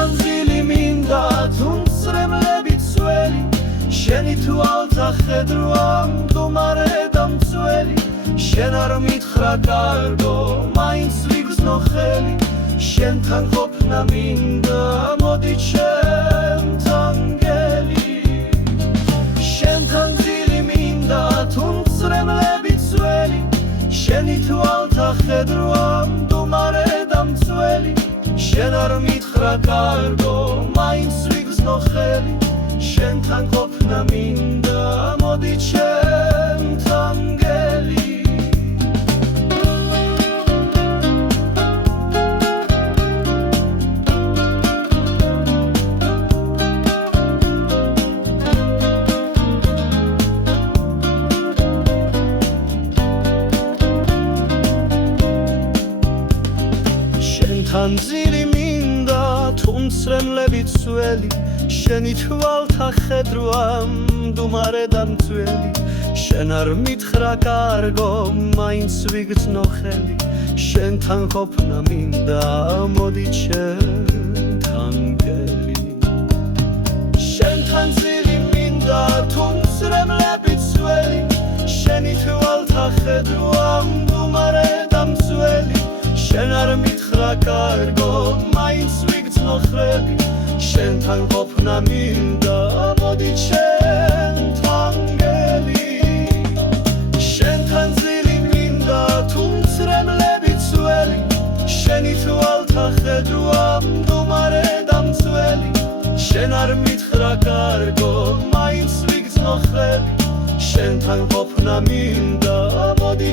შენთან ძილი მინდა თუმცრემლები ძველი შენი თვალთა ხედროა მდუმარე და მცველი შენ არ მითხრა კარგო მაინც ვიგრძნო ხელი შენთან ყოფნა მინდა მოდი ჩემთან გელი შენთან ძილი მინდა თუმცრემლები ძველი შენი თვალთა ხედროა მდუმარე და მცველი შენ არ მითხრა კარგო მაინც ვიგრძნო ხელი შენთან ყოფნა მინდა მოდი ჩემთან გელი შენთან ძილი მინდა თუმცრემლები ძველი შენი თვალთა ხედროა მდუმარე და მცველი შენ არ მითხრა კარგო მაინც ვიგრძნო ხელი შენთან ყოფნა მინდა მოდი ჩემთან გელი შენთან ძილი მინდა თუმცრემლები ძველი შენი თვალთა ხედროა მდუმარე და მცველი შენ არ მითხრა კარგო მაინც ვიგრძნო ხელი შენთან ყოფნა მინდა მოდი ჩემთან გელი შენთან ძილი მინდა თუმცრემლები ძველი შენი თვალთა ხედროა მდუმარე და მცველი შენ არ მითხრა კარგო მაინც ვიგრძნო ხელი შენთან ყოფნა მინდა მოდი